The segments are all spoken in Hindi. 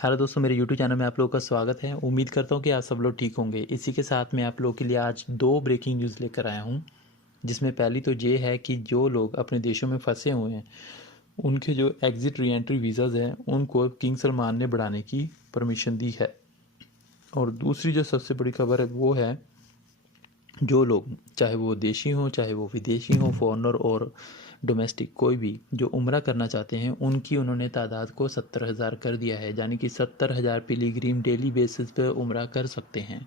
हेलो दोस्तों, मेरे यूट्यूब चैनल में आप लोगों का स्वागत है। उम्मीद करता हूँ कि आप सब लोग ठीक होंगे। इसी के साथ मैं आप लोगों के लिए आज दो ब्रेकिंग न्यूज़ लेकर आया हूँ, जिसमें पहली तो ये है कि जो लोग अपने देशों में फंसे हुए हैं उनके जो एग्ज़िट री एंट्री वीज़ाज़ हैं उनको किंग सलमान ने बढ़ाने की परमिशन दी है। और दूसरी जो सबसे बड़ी खबर है वो है, जो लोग चाहे वो देशी हों चाहे वो विदेशी हों, फॉरेनर और डोमेस्टिक कोई भी जो उम्रा करना चाहते हैं उनकी उन्होंने तादाद को 70,000 कर दिया है। यानी कि 70,000 पिलीग्रीम डेली बेसिस पे उम्रा कर सकते हैं।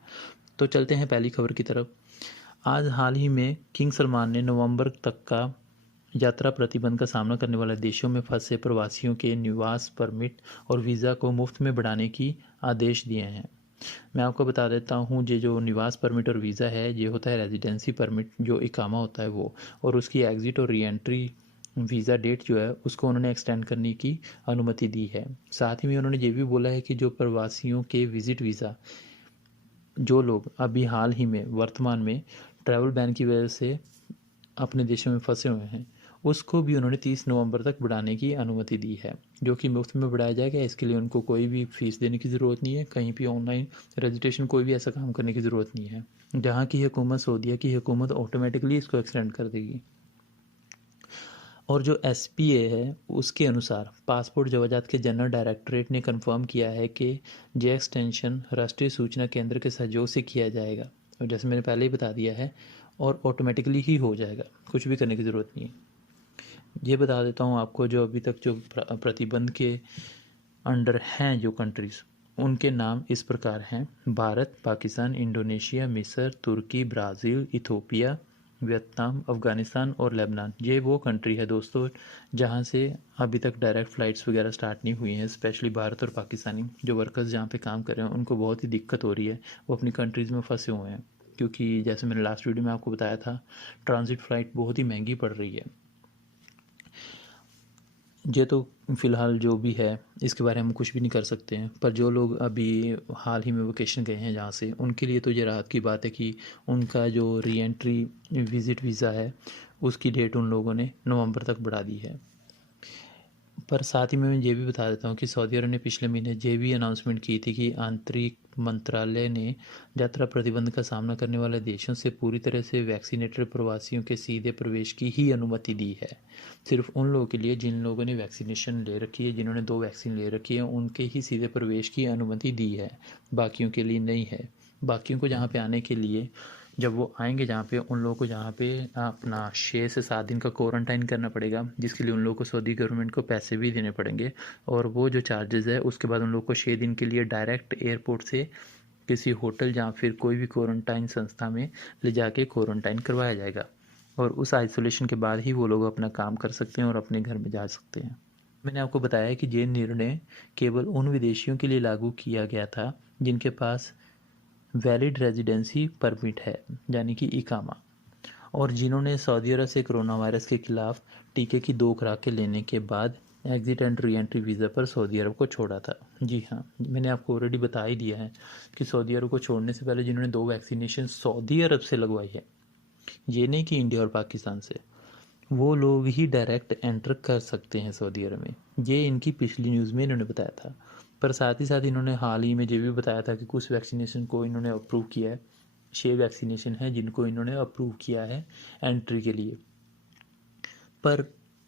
तो चलते हैं पहली खबर की तरफ। आज हाल ही में किंग सलमान ने नवंबर तक का यात्रा प्रतिबंध का सामना करने वाले देशों में फंसे प्रवासियों के निवास परमिट और वीज़ा को मुफ्त में बढ़ाने की आदेश दिए हैं। मैं आपको बता देता हूँ, ये जो निवास परमिट और वीज़ा है ये होता है रेजिडेंसी परमिट, जो इकामा होता है वो, और उसकी एग्ज़िट और री एंट्री वीज़ा डेट जो है उसको उन्होंने एक्सटेंड करने की अनुमति दी है। साथ ही में उन्होंने ये भी बोला है कि जो प्रवासियों के विज़िट वीज़ा, जो लोग अभी हाल ही में वर्तमान में ट्रैवल बैन की वजह से अपने देशों में फंसे हुए हैं, उसको भी उन्होंने 30 नवंबर तक बढ़ाने की अनुमति दी है, जो कि मुफ्त में बढ़ाया जाएगा। इसके लिए उनको कोई भी फीस देने की ज़रूरत नहीं है, कहीं भी ऑनलाइन रजिस्ट्रेशन कोई भी ऐसा काम करने की ज़रूरत नहीं है। जहाँ की हुकूमत, सऊदीया की हुकूमत ऑटोमेटिकली इसको एक्सटेंड कर देगी। और जो SPA है उसके अनुसार पासपोर्ट जवाजात के जनरल डायरेक्टरेट ने कंफर्म किया है कि ये एक्सटेंशन राष्ट्रीय सूचना केंद्र के सहयोग से किया जाएगा, और जैसे मैंने पहले ही बता दिया है, और ऑटोमेटिकली ही हो जाएगा, कुछ भी करने की ज़रूरत नहीं है। ये बता देता हूँ आपको, जो अभी तक जो प्रतिबंध के अंडर हैं जो कंट्रीज़, उनके नाम इस प्रकार हैं: भारत, पाकिस्तान, इंडोनेशिया, मिस्र, तुर्की, ब्राज़ील, इथोपिया, वियतनाम, अफ़गानिस्तान और लेबनान। ये वो कंट्री है दोस्तों जहाँ से अभी तक डायरेक्ट फ़्लाइट्स वगैरह स्टार्ट नहीं हुई हैं। स्पेशली भारत और पाकिस्तानी जो वर्कर्स जहाँ पे काम कर रहे हैं उनको बहुत ही दिक्कत हो रही है, वो अपनी कंट्रीज़ में फंसे हुए हैं, क्योंकि जैसे मैंने लास्ट वीडियो में आपको बताया था, ट्रांजिट फ़्लाइट बहुत ही महंगी पड़ रही है। ये तो फ़िलहाल जो भी है इसके बारे में हम कुछ भी नहीं कर सकते हैं, पर जो लोग अभी हाल ही में वेकेशन गए हैं जहाँ से, उनके लिए तो ये राहत की बात है कि उनका जो री एंट्री विज़िट वीज़ा है उसकी डेट उन लोगों ने नवंबर तक बढ़ा दी है। पर साथ ही में मैं ये भी बता देता हूँ कि सऊदी अरब ने पिछले महीने ये भी अनाउंसमेंट की थी कि आंतरिक मंत्रालय ने यात्रा प्रतिबंध का सामना करने वाले देशों से पूरी तरह से वैक्सीनेटेड प्रवासियों के सीधे प्रवेश की ही अनुमति दी है। सिर्फ उन लोगों के लिए जिन लोगों ने वैक्सीनेशन ले रखी है, जिन्होंने 2 वैक्सीन ले रखी है, उनके ही सीधे प्रवेश की अनुमति दी है, बाकियों के लिए नहीं है। बाकियों को जहाँ पे आने के लिए, जब वो आएंगे जहाँ पे, उन लोगों को जहाँ पे अपना 6 से 7 दिन का क्वारंटाइन करना पड़ेगा, जिसके लिए उन लोगों को सऊदी गवर्नमेंट को पैसे भी देने पड़ेंगे। और वो जो चार्जेस है उसके बाद उन लोगों को 6 दिन के लिए डायरेक्ट एयरपोर्ट से किसी होटल या फिर कोई भी क्वारंटाइन संस्था में ले जाके क्वारंटाइन करवाया जाएगा, और उस आइसोलेशन के बाद ही वो लोग अपना काम कर सकते हैं और अपने घर में जा सकते हैं। मैंने आपको बताया कि ये निर्णय केवल उन विदेशियों के लिए लागू किया गया था जिनके पास वैलिड रेजिडेंसी परमिट है, यानी कि इकामा, और जिन्होंने सऊदी अरब से कोरोना वायरस के खिलाफ टीके की 2 खुराकें लेने के बाद exit and re entry visa पर सऊदी अरब को छोड़ा था। जी हाँ, मैंने आपको ऑलरेडी बता ही दिया है कि सऊदी अरब को छोड़ने से पहले जिन्होंने 2 वैक्सीनेशन सऊदी अरब से लगवाई है, ये नहीं कि इंडिया और पाकिस्तान से, वो लोग ही डायरेक्ट एंटर कर सकते हैं सऊदी अरब में। ये इनकी पिछली न्यूज़ में इन्होंने बताया था। पर साथ ही साथ इन्होंने हाल ही में ये भी बताया था कि कुछ वैक्सीनेशन को इन्होंने अप्रूव किया है। 6 वैक्सीनेशन है जिनको इन्होंने अप्रूव किया है एंट्री के लिए। पर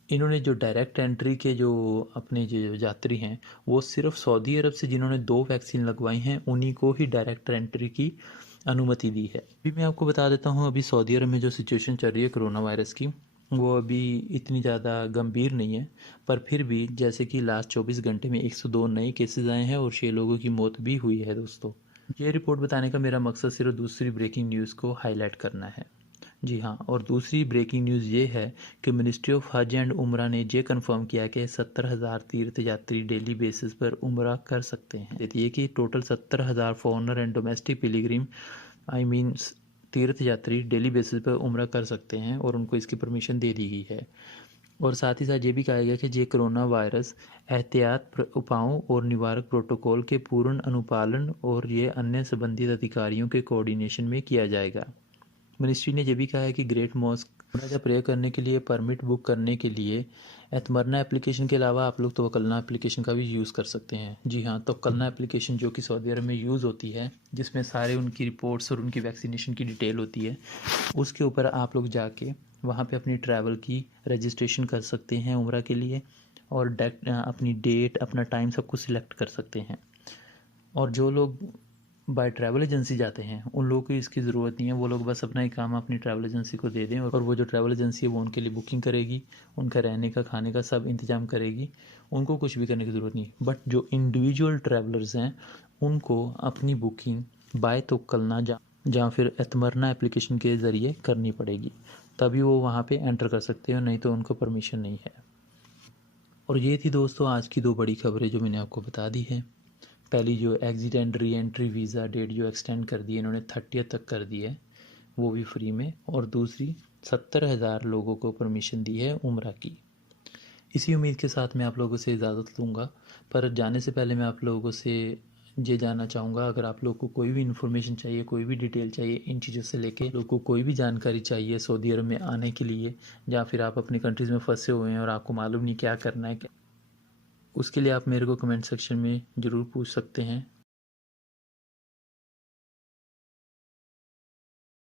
इन्होंने जो डायरेक्ट एंट्री के जो अपने जो यात्री हैं, वो सिर्फ सऊदी अरब से जिन्होंने 2 वैक्सीन लगवाई हैं उन्हीं को ही डायरेक्ट एंट्री की अनुमति दी है। अभी मैं आपको बता देता हूँ, अभी सऊदी अरब में जो सिचुएशन चल रही है कोरोना वायरस की, वो अभी इतनी ज़्यादा गंभीर नहीं है। पर फिर भी जैसे कि लास्ट 24 घंटे में 102 नए केसेस आए हैं और 6 लोगों की मौत भी हुई है दोस्तों। ये रिपोर्ट बताने का मेरा मकसद सिर्फ दूसरी ब्रेकिंग न्यूज़ को हाईलाइट करना है। जी हाँ, और दूसरी ब्रेकिंग न्यूज़ ये है कि मिनिस्ट्री ऑफ हज एंड उम्रा ने ये कंफर्म किया कि 70,000 तीर्थ यात्री डेली बेसिस पर उम्रा कर सकते हैं। देती है कि total 70,000 foreigner and domestic pilgrim, I mean तीर्थ यात्री डेली बेसिस पर उम्रा कर सकते हैं, और उनको इसकी परमिशन दे दी गई है। और साथ ही साथ ये भी कहा गया कि ये कोरोना वायरस एहतियात उपायों और निवारक प्रोटोकॉल के पूर्ण अनुपालन और ये अन्य संबंधित अधिकारियों के कोऑर्डिनेशन में किया जाएगा। मिनिस्ट्री ने यह भी कहा है कि ग्रेट मॉस्क उम्रा प्रे करने के लिए, परमिट बुक करने के लिए एतमरना एप्लीकेशन के अलावा आप लोग तवक्कलना एप्लीकेशन का भी यूज़ कर सकते हैं। जी हाँ, तवक्कलना एप्लीकेशन जो कि सऊदी अरब में यूज़ होती है, जिसमें सारे उनकी रिपोर्ट्स और उनकी वैक्सीनेशन की डिटेल होती है, उसके ऊपर आप लोग जाके वहाँ पे अपनी ट्रैवल की रजिस्ट्रेशन कर सकते हैं उम्रा के लिए, और अपनी डेट, अपना टाइम सब कुछ सिलेक्ट कर सकते हैं। और जो लोग बाय ट्रैवल एजेंसी जाते हैं उन लोगों को इसकी ज़रूरत नहीं है, वो लोग बस अपना ही काम अपनी ट्रैवल एजेंसी को दे दें और वो जो ट्रैवल एजेंसी है वो उनके लिए बुकिंग करेगी, उनका रहने का, खाने का सब इंतज़ाम करेगी, उनको कुछ भी करने की ज़रूरत नहीं। बट जो इंडिविजुअल ट्रैवलर्स हैं उनको अपनी बुकिंग बाय तवक्कलना जहाँ फिर एतमरना एप्लीकेशन के ज़रिए करनी पड़ेगी, तभी वो वहाँ पे एंटर कर सकते हैं, नहीं तो उनको परमिशन नहीं है। और ये थी दोस्तों आज की 2 बड़ी खबरें जो मैंने आपको बता दी है। पहली जो exit and re entry visa date जो एक्सटेंड कर दी है इन्होंने 30 तक कर दी है, वो भी फ्री में। और दूसरी 70,000 लोगों को परमिशन दी है उम्रा की। इसी उम्मीद के साथ मैं आप लोगों से इजाज़त लूँगा, पर जाने से पहले मैं आप लोगों से ये जानना चाहूँगा, अगर आप लोग को कोई भी इन्फॉर्मेशन चाहिए, कोई भी डिटेल चाहिए इन चीज़ों से लेके, लोग को कोई भी जानकारी चाहिए सऊदी अरब में आने के लिए, या फिर आप अपनी कंट्रीज़ में फंसे हुए हैं और आपको मालूम नहीं क्या करना है, उसके लिए आप मेरे को कमेंट सेक्शन में ज़रूर पूछ सकते हैं।